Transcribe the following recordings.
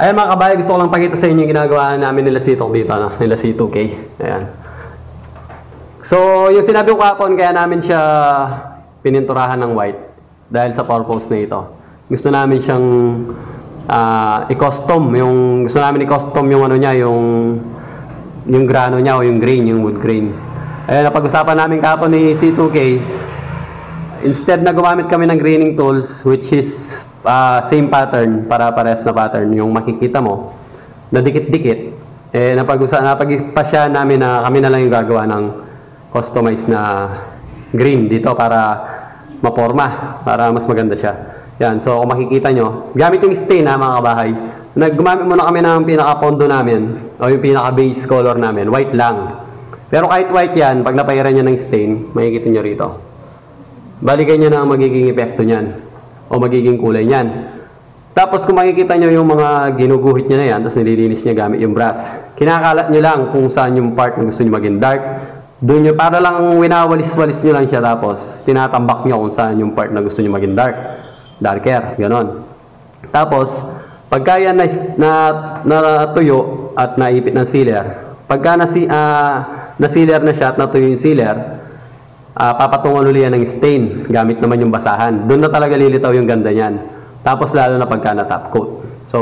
Ayan mga kabayan, gusto ko lang pakita sa inyo yung ginagawa namin nila Sitok dito, no? Nila C2K. Ayan. So, yung sinabi ko kapon, kaya namin siya pininturahan ng white dahil sa purpose na ito. Gusto namin siyang i-custom, gusto namin i-custom yung ano niya, yung grano niya o yung grain, yung wood grain. Ayan, napag-usapan namin kapon ni C2K, instead na gumamit kami ng graining tools, which is same pattern, para pares na pattern, yung makikita mo, na dikit-dikit, napag-pasya namin na kami na lang yung gagawa ng customized na green dito para maporma, para mas maganda siya. Yan, so kung makikita nyo, gamit yung stain na mga kabahay, gumamit muna kami ng pinaka-pondo namin, o yung pinaka-base color namin, white lang. Pero kahit white yan, pag napairan nyo ng stain, makikita nyo rito. Balikan nyo na ang magiging epekto nyan o magiging kulay niyan. Tapos kung makikita nyo yung mga ginuguhit nyo na yan, tapos nililinis nyo gamit yung brush, kinakalat nyo lang kung saan yung part na gusto nyo maging dark. Doon nyo, para lang winawalis-walis nyo lang siya, tapos tinatambak nyo kung saan yung part na gusto nyo maging darker, ganon. Tapos, pagka yan natuyo at naipit ng sealer, pagka na-sealer na siya at natuyo yung sealer, papatungan ulit yan ng stain gamit naman yung basahan. Doon na talaga lilitaw yung ganda niyan. Tapos lalo na pagka na top coat. So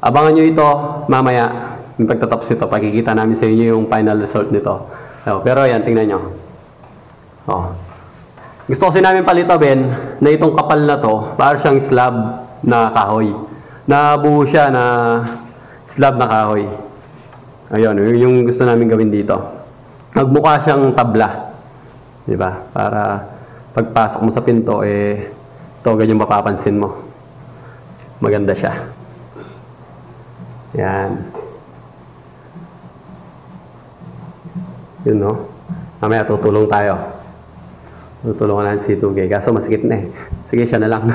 abangan nyo ito mamaya yung pagtatapos ito, pakikita namin sa inyo yung final result nito. Pero ayan, tingnan nyo. Gusto kasi namin palitawin na itong kapal na to para siyang slab na kahoy, nabuo siya na slab na kahoy. Ayun, yung gusto namin gawin dito. Magmukha siyang tabla, diba? Para pagpasok mo sa pinto, ito ganyan mapapansin mo. Maganda siya. Yan. Yun, no? Mamaya tutulong tayo. Tutulungan natin si Tugay. Kaso masikip na eh. Sige, siya na lang.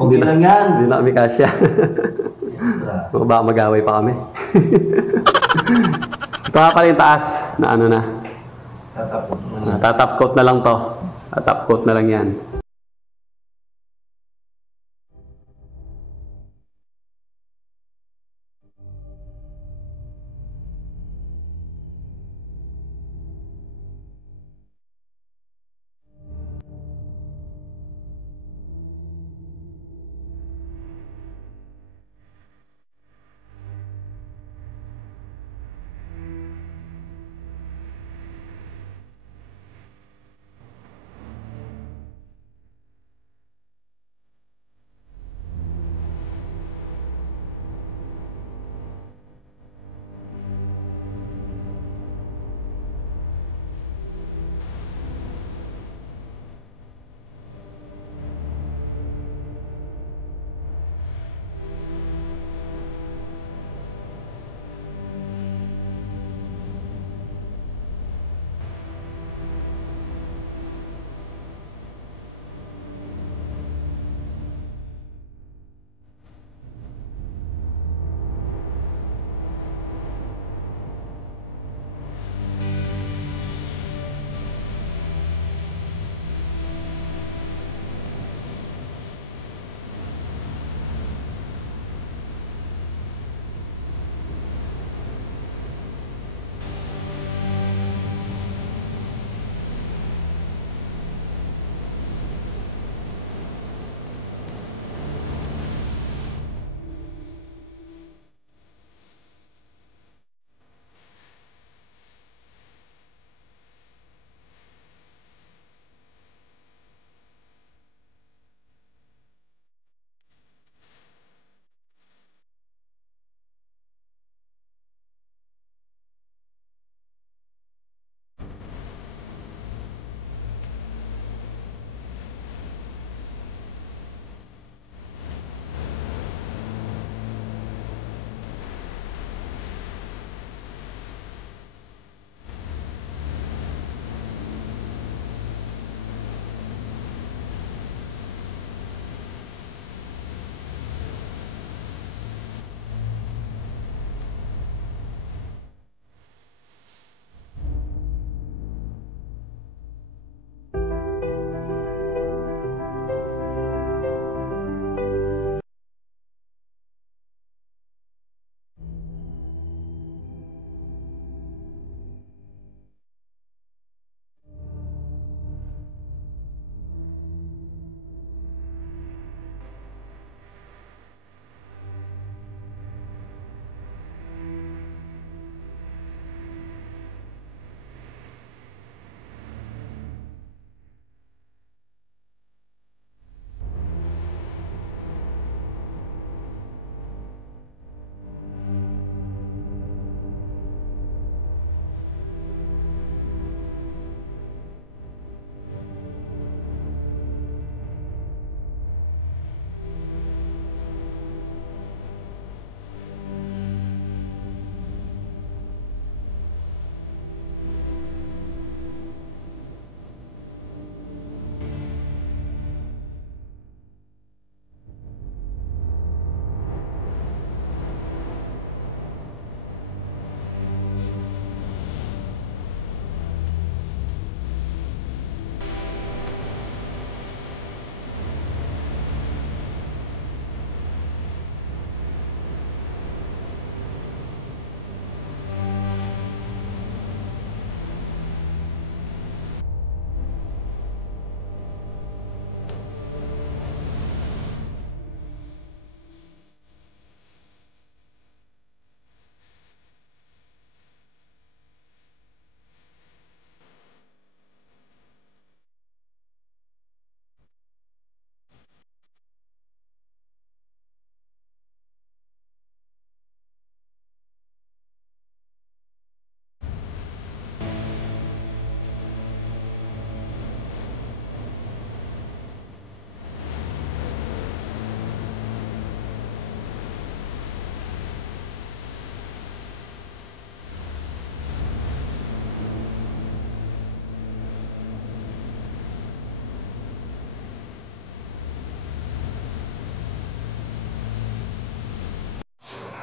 Okay lang yan. Hindi na kami kasya. Extra. Baka mag-away pa kami. Ito nga pala yung taas na ano na. Tatap coat na lang to. Tatap coat na lang yan.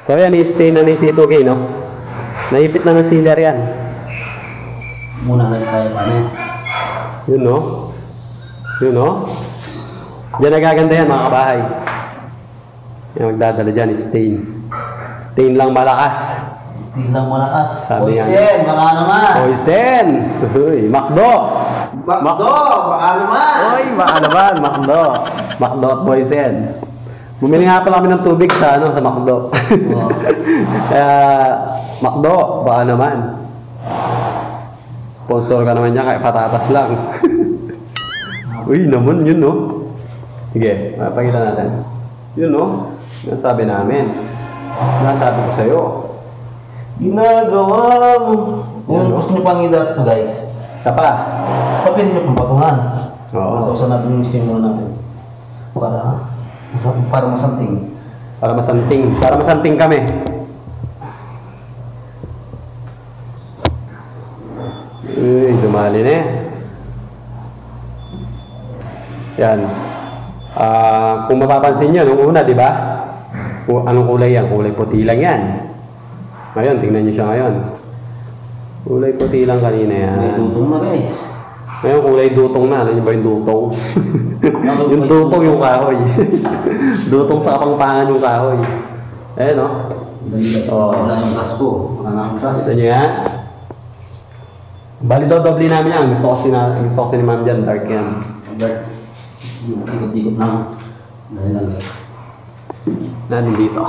So yan, i-stain na ni C2K, no? Naipit na ng sealer yan. Muna na tayo pa na. Yun, no? Yun, no? Diyan nagaganda yan, mga kabahay. Yung magdadala dyan, stain. Stain lang malakas. Stain lang malakas. Sabi nga. Poison, baka naman. Poison! Uy, Macdo! Bakdo, baka naman. Uy, baka naman, Macdo. Macdo at Poison. Bumili nga pala kami ng tubig sa, sa Macdo. Oo. Kaya, Macdo, baka naman. Sponsor ka naman niya, kaya patatas lang. Uy, naman, yun, no? Sige, mapakita natin. Yun, no? Yung sabi namin. Nasabi ko sa'yo. Ginagawa mo. Yan, Kung no? gusto nyo pang i-dart to guys, Isa pa. pwede nyo pang patungan. Oo. Sausan natin yung steam muna natin. Para masanting. Para masanting. Para masanting kami. Uy, dumali na eh. Yan. Kung mapapansin nyo, nung una, di ba? Anong kulay yan? Kulay puti lang yan. Ngayon, tingnan nyo siya ngayon. Kulay puti lang kanina yan. May dutong na guys. Ngayon, kulay dutong na. Alam niyo ba yung dutong? Yung dutong yung kahoy. Dutong sa kapangpangan yung kahoy. Eh, no? Dali guys. Oo. Wala yung gas ko. Wala na akong gas. Gusto niyo yan? Bali daw, doble namin yan. Gusto ko si ni Ma'am dyan. Dark yan. Dart. Ikot-ikot na. Dali lang guys. Nanin dito.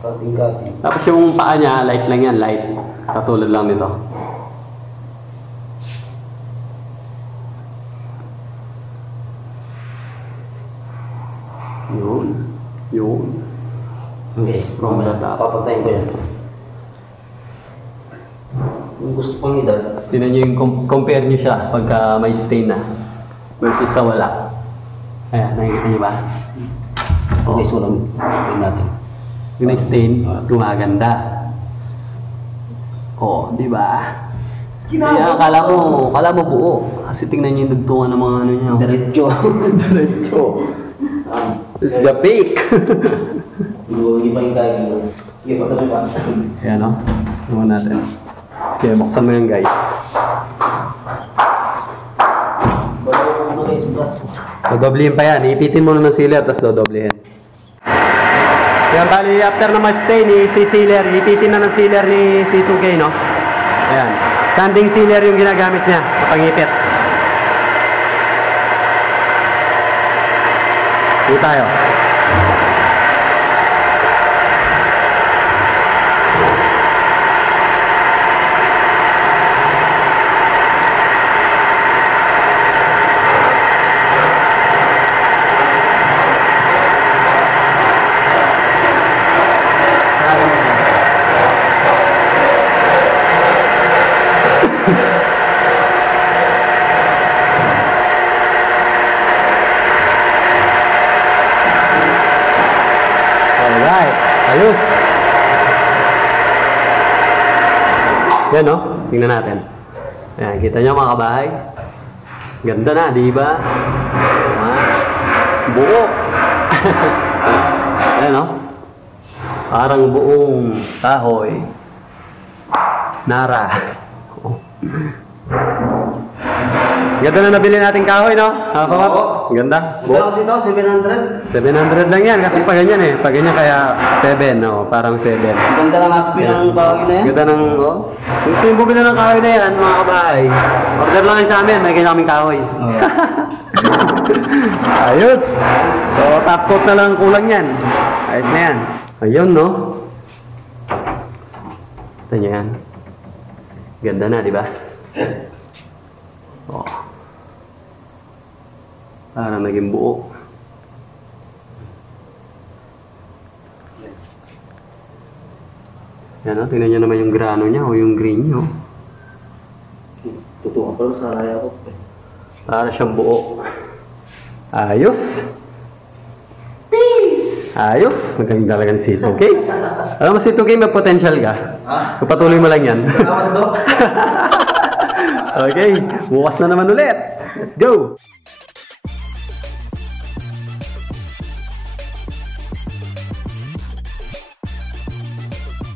Kating-kating. Tapos yung paa niya, light lang yan. Light. Katulad lang nito. Yun. Yun. Okay. From the top. Papatayin ko yan. Kung gusto pang i-dart, Tingnan nyo yung compare nyo siya pagka may stain na versus sa wala. Ayan, nakikita nyo ba? okay, so lang stain natin. Yung next stain, gumaganda. Oo, di ba? Kaya kala mo buo. Kasi tingnan nyo yung dugtungan ng mga ano nyo. Diretso. Diretso. It's the fake. Hindi pa yung kaya. Sige, patuloy pa. Ayan o. Naman natin. Okay, buksan mo yan guys. Dodoblehin pa yan. Iipitin mo na ng sealer, tapos dodoblehin. Yan, bali, after na ma-stain, i-sealer, ipitin na ng sealer ni C2K, no? Ayan. Sanding sealer yung ginagamit niya, kapangipit. Dito tayo. Alright, ayos. Yan, no? Tingnan natin. Ayan, kita nyo mga kabahay. Ganda na, di ba? Buo. Ayan, no? Parang buong kahoy. Nara. Ganda na nabili natin kahoy, no? Oo. Ganda. Ito kasi ito, 700. 700 lang yan kasi pag ganyan eh. Pag ganyan kaya 7, no? Parang 7. Ganda ng aspi ng kahoy na yan. Ganda ng, oh. Kung gusto yung bumili ng kahoy na yan, mga kabahay, order lang kayo sa amin, may ganyan kaming kahoy. Ayos! So, top coat na lang kulang yan. Ayos na yan. Ayun, no? Ito nyo yan. Ganda na, di ba? Oh. Parang naging buo. Yan, oh. Tingnan nyo naman yung grano niya o yung green niya, oh. Totoo pa sa laya ko. Para siyang buo. Ayos! Peace! Ayos! Magaling talaga ni Sito, okay? Alam mo, Sito, okay, may potential ka. Ah? Patuloy mo lang yan. Salamat, Dok. Okay, bukas na naman ulit. Let's go!